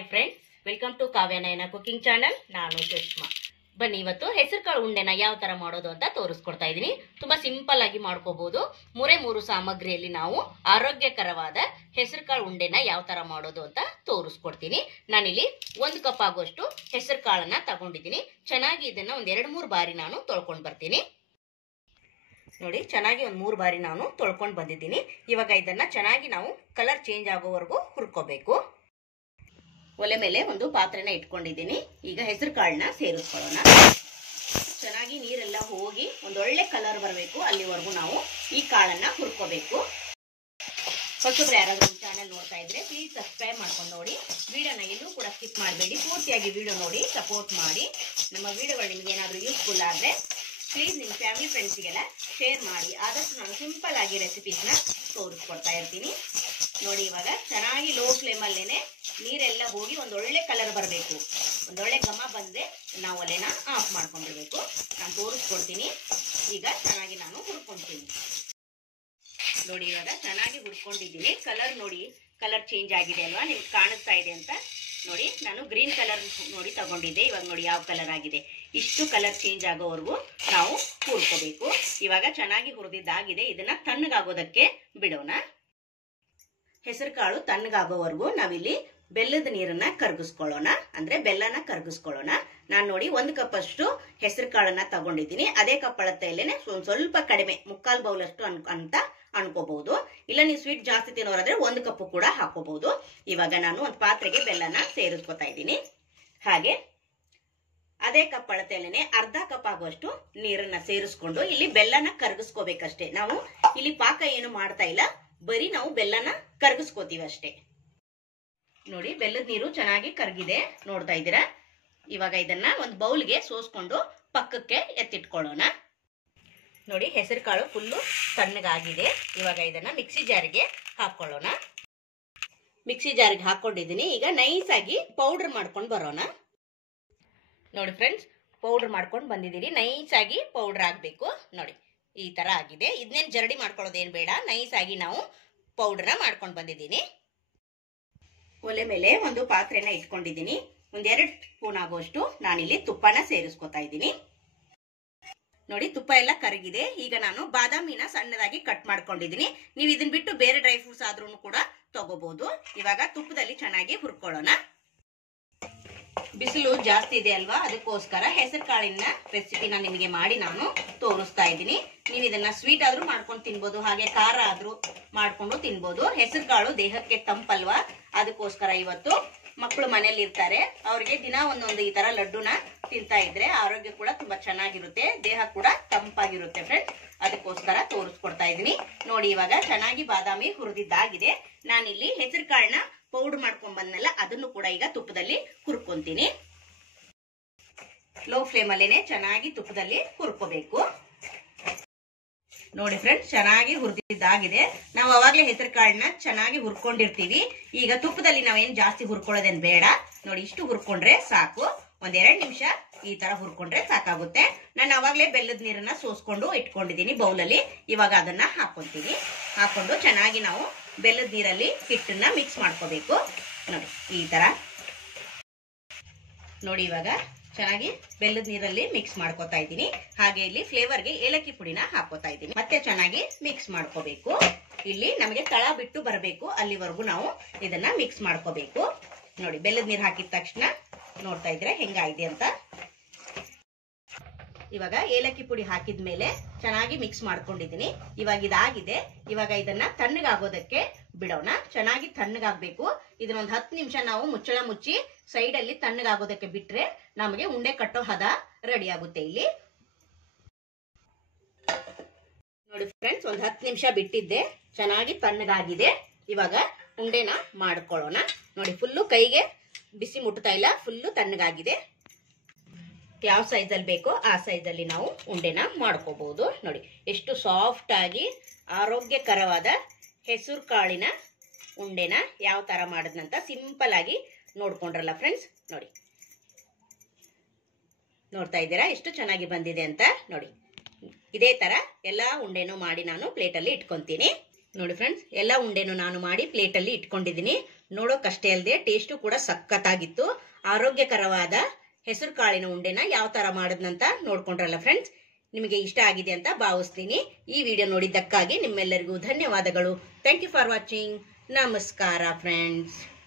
Hi friends, welcome to Kavyanayana cooking channel. ನಾನು ಸುಷ್ಮಾ. ಬನ್ನಿ, ಇವತ್ತು ಹೆಸರುಕಾಳು ಉಂಡೆನ ಯಾವ ತರ ಮಾಡೋದು ಅಂತ ತೋರಿಸ್ಕೊಡ್ತಾ ಇದ್ದೀನಿ. ತುಂಬಾ ಸಿಂಪಲ್ ಆಗಿ ಮಾಡ್ಕೋಬಹುದು. ಮೂರು ಸಾಮಗ್ರಿಯಲ್ಲಿ ನಾವು ಆರೋಗ್ಯಕರವಾದ ಹೆಸರುಕಾಳು ಉಂಡೆನ ಯಾವ ತರ ಮಾಡೋದು ಅಂತ ತೋರಿಸ್ಕೊಡ್ತೀನಿ. ನಾನಿಲ್ಲಿ 1 ಕಪ್ ಆಗುವಷ್ಟು ಹೆಸರು ಕಾಳನ್ನ ತಗೊಂಡಿದ್ದೀನಿ. ಚೆನ್ನಾಗಿ ಇದನ್ನ ಒಂದ್ 2-3 ಬಾರಿ ನಾನು ತೊಳ್ಕೊಂಡು ಬರ್ತೀನಿ. ನೋಡಿ, ಚೆನ್ನಾಗಿ ಒಂದ್ 3 ಬಾರಿ ನಾನು ತೊಳ್ಕೊಂಡು ಬಂದಿದ್ದೀನಿ. ಇವಾಗ ಇದನ್ನ ಚೆನ್ನಾಗಿ ನಾವು ಕಲರ್ ಚೇಂಜ್ ಆಗೋವರೆಗೂ ಹುರ್ಕೋಬೇಕು. ಒಲೆ ಮೇಲೆ ಒಂದು ಪಾತ್ರೆನ ಇಟ್ಕೊಂಡಿದ್ದೀನಿ. ಈಗ ಹೆಸರು ಕಾಳನ್ನ ಸೇರಿಸ್ಕೊಳ್ಳೋಣ. ಚೆನ್ನಾಗಿ ನೀರೆಲ್ಲ ಹೋಗಿ ಒಂದೊಳ್ಳೆ ಕಲರ್ ಬರಬೇಕು, ಅಲ್ಲಿವರೆಗೂ ನಾವು ಈ ಕಾಳನ್ನ ಹುರ್ಕೋಬೇಕು. ಹೊಸಬ್ರು ಯಾರಾದ್ರೂ ನಮ್ಮ ಚಾನೆಲ್ ನೋಡ್ತಾ ಇದ್ರೆ ಪ್ಲೀಸ್ ಸಬ್ಸ್ಕ್ರೈಬ್ ಮಾಡ್ಕೊಂಡು ನೋಡಿ. ವಿಡಿಯೋನ ಎಲ್ಲೂ ಕೂಡ ಸ್ಕಿಪ್ ಮಾಡಬೇಡಿ, ಪೂರ್ತಿಯಾಗಿ ವಿಡಿಯೋ ನೋಡಿ ಸಪೋರ್ಟ್ ಮಾಡಿ. ನಮ್ಮ ವಿಡಿಯೋಗಳು ನಿಮ್ಗೆ ಏನಾದರೂ ಯೂಸ್ಫುಲ್ ಆದ್ರೆ ಪ್ಲೀಸ್ ನಿಮ್ಮ ಫ್ಯಾಮಿಲಿ ಫ್ರೆಂಡ್ಸಿಗೆಲ್ಲ ಶೇರ್ ಮಾಡಿ. ಆದಷ್ಟು ನಾನು ಸಿಂಪಲ್ ಆಗಿ ರೆಸಿಪೀಸ್ನ ತೋರಿಸ್ಕೊಡ್ತಾ ಇರ್ತೀನಿ. ನೋಡಿ, ಇವಾಗ ಚೆನ್ನಾಗಿ ಲೋ ಫ್ಲೇಮಲ್ಲೇನೆ ನೀರೆಲ್ಲ ಹೋಗಿ ಒಂದೊಳ್ಳೆ ಕಲರ್ ಬರಬೇಕು. ಒಂದೊಳ್ಳೆ ಘಮ ಬಂದರೆ ನಾವು ಒಲೆನ ಆಫ್ ಮಾಡ್ಕೊಂಡಿರ್ಬೇಕು. ನಾನು ತೋರಿಸ್ಕೊಡ್ತೀನಿ. ಈಗ ಚೆನ್ನಾಗಿ ನಾನು ಹುರ್ಕೊಳ್ತೀನಿ. ನೋಡಿ, ಇವಾಗ ಚೆನ್ನಾಗಿ ಹುರ್ಕೊಂಡಿದ್ದೀನಿ. ಕಲರ್ ನೋಡಿ, ಕಲರ್ ಚೇಂಜ್ ಆಗಿದೆ ಅಲ್ವಾ, ನಿಮ್ಗೆ ಕಾಣಿಸ್ತಾ ಇದೆ ಅಂತ. ನೋಡಿ, ನಾನು ಗ್ರೀನ್ ಕಲರ್ ನೋಡಿ ತಗೊಂಡಿದ್ದೆ. ಇವಾಗ ನೋಡಿ ಯಾವ ಕಲರ್ ಆಗಿದೆ. ಇಷ್ಟು ಕಲರ್ ಚೇಂಜ್ ಆಗೋವರೆಗೂ ನಾವು ಹುರ್ಕೋಬೇಕು. ಇವಾಗ ಚೆನ್ನಾಗಿ ಹುರಿದಿದ್ದಾಗಿದೆ. ಇದನ್ನ ತಣ್ಣಗಾಗೋದಕ್ಕೆ ಬಿಡೋಣ. ಹೆಸರು ಕಾಳು ತಣ್ಣಗಾಗೋವರೆಗೂ ನಾವಿಲ್ಲಿ ಬೆಲ್ಲದ ನೀರನ್ನ ಕರಗಿಸ್ಕೊಳ್ಳೋಣ, ಅಂದ್ರೆ ಬೆಲ್ಲನ ಕರಗಿಸ್ಕೊಳ್ಳೋಣ. ನಾನು ನೋಡಿ 1 ಕಪ್ ಅಷ್ಟು ಹೆಸರು ಕಾಳನ್ನ ತಗೊಂಡಿದ್ದೀನಿ. ಅದೇ ಕಪ್ ಅಳತೆಯಲ್ಲೇನೆ ಸ್ವಲ್ಪ ಕಡಿಮೆ, 3/4 ಬೌಲ್ ಅಷ್ಟು ಅಂತ ಅನ್ಕೋಬಹುದು. ಇಲ್ಲ ನೀವು ಸ್ವೀಟ್ ಜಾಸ್ತಿ ತಿನ್ನೋರಾದ್ರೆ 1 ಕಪ್ ಕೂಡ ಹಾಕೋಬಹುದು. ಇವಾಗ ನಾನು ಒಂದು ಪಾತ್ರೆಗೆ ಬೆಲ್ಲನ ಸೇರಿಸ್ಕೊತಾ ಇದ್ದೀನಿ. ಹಾಗೆ ಅದೇ ಕಪ್ ಅಳತೆಯಲ್ಲೇನೆ ಅರ್ಧ ಕಪ್ ಆಗುವಷ್ಟು ನೀರನ್ನ ಸೇರಿಸ್ಕೊಂಡು ಇಲ್ಲಿ ಬೆಲ್ಲನ ಕರಗಿಸ್ಕೋಬೇಕಷ್ಟೇ. ನಾವು ಇಲ್ಲಿ ಪಾಕ ಏನು ಮಾಡ್ತಾ ಇಲ್ಲ, ಬರೀ ನಾವು ಬೆಲ್ಲನ ಕರಗಿಸ್ಕೋತೀವಿ ಅಷ್ಟೇ. ನೋಡಿ, ಬೆಲ್ಲದ ನೀರು ಚೆನ್ನಾಗಿ ಕರಗಿದೆ, ನೋಡ್ತಾ ಇದ್ದೀರಾ. ಇವಾಗ ಇದನ್ನ ಒಂದು ಬೌಲ್ಗೆ ಸೋಸ್ಕೊಂಡು ಪಕ್ಕಕ್ಕೆ ಎತ್ತಿಟ್ಕೊಳ್ಳೋಣ. ನೋಡಿ, ಹೆಸರು ಕಾಳು ಫುಲ್ಲು ತಣ್ಣಗಾಗಿದೆ. ಇವಾಗ ಇದನ್ನ ಮಿಕ್ಸಿ ಜಾರಿಗೆ ಹಾಕೊಳ್ಳೋಣ. ಮಿಕ್ಸಿ ಜಾರಿಗೆ ಹಾಕೊಂಡಿದ್ದೀನಿ. ಈಗ ನೈಸ್ ಆಗಿ ಪೌಡರ್ ಮಾಡ್ಕೊಂಡು ಬರೋಣ. ನೋಡಿ ಫ್ರೆಂಡ್ಸ್, ಪೌಡರ್ ಮಾಡ್ಕೊಂಡು ಬಂದಿದ್ದೀರಿ. ನೈಸ್ ಆಗಿ ಪೌಡರ್ ಆಗಬೇಕು. ನೋಡಿ, ಈ ತರ ಆಗಿದೆ. ಇದನ್ನೇನು ಜರಡಿ ಮಾಡ್ಕೊಳ್ಳೋದೇನು ಬೇಡ, ನೈಸ್ ಆಗಿ ನಾವು ಪೌಡರ್ನ ಮಾಡ್ಕೊಂಡು ಬಂದಿದ್ದೀನಿ. ಒಲೆ ಮೇಲೆ ಒಂದು ಪಾತ್ರೆನ ಇಟ್ಕೊಂಡಿದ್ದೀನಿ. 1-2 ಸ್ಪೂನ್ ಆಗುವಷ್ಟು ನಾನಿಲ್ಲಿ ತುಪ್ಪನ ಸೇರಿಸ್ಕೊತಾ ಇದ್ದೀನಿ. ನೋಡಿ, ತುಪ್ಪ ಎಲ್ಲ ಕರಗಿದೆ. ಈಗ ನಾನು ಬಾದಾಮಿನ ಸಣ್ಣದಾಗಿ ಕಟ್ ಮಾಡ್ಕೊಂಡಿದ್ದೀನಿ. ನೀವು ಇದನ್ನ ಬಿಟ್ಟು ಬೇರೆ ಡ್ರೈ ಫ್ರೂಟ್ಸ್ ಆದ್ರೂ ಕೂಡ ತಗೋಬಹುದು. ಇವಾಗ ತುಪ್ಪದಲ್ಲಿ ಚೆನ್ನಾಗಿ ಹುರ್ಕೊಳ್ಳೋಣ. ಬಿಸಿಲು ಜಾಸ್ತಿ ಇದೆ ಅಲ್ವಾ, ಅದಕ್ಕೋಸ್ಕರ ಹೆಸರು ಕಾಳಿನ ರೆಸಿಪಿನ ನಿಮಗೆ ಮಾಡಿ ನಾನು ತೋರಿಸ್ತಾ ಇದ್ದೀನಿ. ನೀವು ಇದನ್ನ ಸ್ವೀಟ್ ಆದ್ರೂ ಮಾಡ್ಕೊಂಡು ತಿನ್ಬೋದು, ಹಾಗೆ ಖಾರ ಆದ್ರೂ ಮಾಡ್ಕೊಂಡು ತಿನ್ಬೋದು. ಹೆಸರು ಕಾಳು ದೇಹಕ್ಕೆ ತಂಪಲ್ವಾ, ಅದಕ್ಕೋಸ್ಕರ ಇವತ್ತು ಮಕ್ಕಳು ಮನೇಲಿ ಇರ್ತಾರೆ, ಅವ್ರಿಗೆ ದಿನ ಒಂದೊಂದು ಈ ತರ ಲಡ್ಡುನ ತಿಂತಾ ಇದ್ರೆ ಆರೋಗ್ಯ ಕೂಡ ತುಂಬಾ ಚೆನ್ನಾಗಿರುತ್ತೆ, ದೇಹ ಕೂಡ ತಂಪಾಗಿರುತ್ತೆ ಫ್ರೆಂಡ್ಸ್. ಅದಕ್ಕೋಸ್ಕರ ತೋರಿಸ್ಕೊಡ್ತಾ ಇದ್ದೀನಿ. ನೋಡಿ, ಇವಾಗ ಚೆನ್ನಾಗಿ ಬಾದಾಮಿ ಹುರಿದಿದ್ದಾಗಿದೆ. ನಾನಿಲ್ಲಿ ಹೆಸರು ಕಾಳನ್ನ ಪೌಡರ್ ಮಾಡ್ಕೊಂಡ್ ಬಂದ್ನಲ್ಲ, ಅದನ್ನು ಕೂಡ ಈಗ ತುಪ್ಪದಲ್ಲಿ ಹುರ್ಕೊಂತೀನಿ. ಲೋ ಫ್ಲೇಮ್ ಅಲ್ಲೇನೆ ಚೆನ್ನಾಗಿ ತುಪ್ಪದಲ್ಲಿ ಹುರ್ಕೋಬೇಕು. ನೋಡಿ ಫ್ರೆಂಡ್ಸ್, ಚೆನ್ನಾಗಿ ಹುರಿದಿದ್ದಾಗಿದೆ. ನಾವು ಅವಾಗಲೇ ಹೆಸರು ಕಾಳನ್ನ ಚೆನ್ನಾಗಿ ಹುರ್ಕೊಂಡಿರ್ತೀವಿ. ಈಗ ತುಪ್ಪದಲ್ಲಿ ನಾವೇನು ಜಾಸ್ತಿ ಹುರ್ಕೊಳ್ಳೋದೇನು ಬೇಡ. ನೋಡಿ, ಇಷ್ಟು ಹುರ್ಕೊಂಡ್ರೆ ಸಾಕು. 1-2 ನಿಮಿಷ ಈ ತರ ಹುರ್ಕೊಂಡ್ರೆ ಸಾಕಾಗುತ್ತೆ. ನಾನು ಅವಾಗಲೇ ಬೆಲ್ಲದ ನೀರನ್ನ ಸೋಸ್ಕೊಂಡು ಇಟ್ಕೊಂಡಿದ್ದೀನಿ ಬೌಲಲ್ಲಿ. ಇವಾಗ ಅದನ್ನ ಹಾಕೊಂತೀನಿ. ಹಾಕೊಂಡು ಚೆನ್ನಾಗಿ ನಾವು ಬೆಲ್ಲದ ನೀರಲ್ಲಿ ಹಿಟ್ಟನ್ನ ಮಿಕ್ಸ್ ಮಾಡ್ಕೋಬೇಕು. ನೋಡಿ, ಈ ತರ. ನೋಡಿ, ಇವಾಗ ಚೆನ್ನಾಗಿ ಬೆಲ್ಲದ ನೀರಲ್ಲಿ ಮಿಕ್ಸ್ ಮಾಡ್ಕೋತಾ ಇದ್ದೀನಿ. ಹಾಗೆ ಇಲ್ಲಿ ಫ್ಲೇವರ್ಗೆ ಏಲಕ್ಕಿ ಪುಡಿನ ಹಾಕೋತಾ ಇದ್ದೀನಿ. ಮತ್ತೆ ಚೆನ್ನಾಗಿ ಮಿಕ್ಸ್ ಮಾಡ್ಕೋಬೇಕು. ಇಲ್ಲಿ ನಮಗೆ ತಳ ಬಿಟ್ಟು ಬರಬೇಕು, ಅಲ್ಲಿವರೆಗೂ ನಾವು ಇದನ್ನ ಮಿಕ್ಸ್ ಮಾಡ್ಕೋಬೇಕು. ನೋಡಿ, ಬೆಲ್ಲದ ನೀರು ಹಾಕಿದ ತಕ್ಷಣ ನೋಡ್ತಾ ಇದ್ರೆ ಹೆಂಗಾಗಿದೆ ಅಂತ. ಇವಾಗ ಏಲಕ್ಕಿ ಪುಡಿ ಹಾಕಿದ್ಮೇಲೆ ಚೆನ್ನಾಗಿ ಮಿಕ್ಸ್ ಮಾಡ್ಕೊಂಡಿದ್ದೀನಿ. ಇವಾಗ ಇದಾಗಿದೆ. ಇವಾಗ ಇದನ್ನ ತಣ್ಣಗಾಗೋದಕ್ಕೆ ಬಿಡೋಣ. ಚೆನ್ನಾಗಿ ತಣ್ಣಗಾಗ್ಬೇಕು. ಇದನ್ನ ಒಂದು 10 ನಿಮಿಷ ನಾವು ಮುಚ್ಚಳ ಮುಚ್ಚಿ ಸೈಡ್ ಅಲ್ಲಿ ತಣ್ಣಗಾಗೋದಕ್ಕೆ ಬಿಟ್ರೆ ನಮಗೆ ಉಂಡೆ ಕಟ್ಟೋ ಹದ ರೆಡಿ ಆಗುತ್ತೆ. ಇಲ್ಲಿ ನೋಡಿ ಫ್ರೆಂಡ್ಸ್, ಒಂದು 10 ನಿಮಿಷ ಬಿಟ್ಟಿದ್ದೆ, ಚೆನ್ನಾಗಿ ತಣ್ಣಗಾಗಿದೆ. ಇವಾಗ ಉಂಡೆನ ಮಾಡ್ಕೊಳ್ಳೋಣ. ನೋಡಿ, ಫುಲ್ಲು ಕೈಗೆ ಬಿಸಿ ಮುಟ್ತಾ ಇಲ್ಲ, ಫುಲ್ಲು ತಣ್ಣಗಾಗಿದೆ. ಯಾವ ಸೈಜಲ್ಲಿ ಬೇಕೋ ಆ ಸೈಜಲ್ಲಿ ನಾವು ಉಂಡೆನ ಮಾಡ್ಕೋಬಹುದು. ನೋಡಿ, ಎಷ್ಟು ಸಾಫ್ಟ್ ಆಗಿ ಆರೋಗ್ಯಕರವಾದ ಹೆಸರು ಕಾಳಿನ ಉಂಡೆನ ಯಾವ ತರ ಮಾಡಿದ್ನಂತ ಸಿಂಪಲ್ ಆಗಿ ನೋಡ್ಕೊಂಡ್ರಲ್ಲ ಫ್ರೆಂಡ್ಸ್. ನೋಡಿ, ನೋಡ್ತಾ ಇದ್ದೀರಾ ಎಷ್ಟು ಚೆನ್ನಾಗಿ ಬಂದಿದೆ ಅಂತ. ನೋಡಿ, ಇದೇ ತರ ಎಲ್ಲಾ ಉಂಡೆನೂ ಮಾಡಿ ನಾನು ಪ್ಲೇಟಲ್ಲಿ ಇಟ್ಕೊಂತೀನಿ. ನೋಡಿ ಫ್ರೆಂಡ್ಸ್, ಎಲ್ಲ ಉಂಡೆನೂ ನಾನು ಮಾಡಿ ಪ್ಲೇಟಲ್ಲಿ ಇಟ್ಕೊಂಡಿದ್ದೀನಿ. ನೋಡೋಕಷ್ಟೇ ಅಲ್ಲದೆ ಟೇಸ್ಟು ಕೂಡ ಸಖತ್ತಾಗಿತ್ತು. ಆರೋಗ್ಯಕರವಾದ ಹೆಸರು ಕಾಳಿನ ಉಂಡೆನ ಯಾವ ತರ ಮಾಡೋದಂತ ನೋಡ್ಕೊಂಡ್ರಲ್ಲ ಫ್ರೆಂಡ್ಸ್. ನಿಮಗೆ ಇಷ್ಟ ಆಗಿದೆ ಅಂತ ಭಾವಿಸ್ತೀನಿ. ಈ ವಿಡಿಯೋ ನೋಡಿದ್ದಕ್ಕಾಗಿ ನಿಮ್ಮೆಲ್ಲರಿಗೂ ಧನ್ಯವಾದಗಳು. Thank you for watching. ನಮಸ್ಕಾರ ಫ್ರೆಂಡ್ಸ್.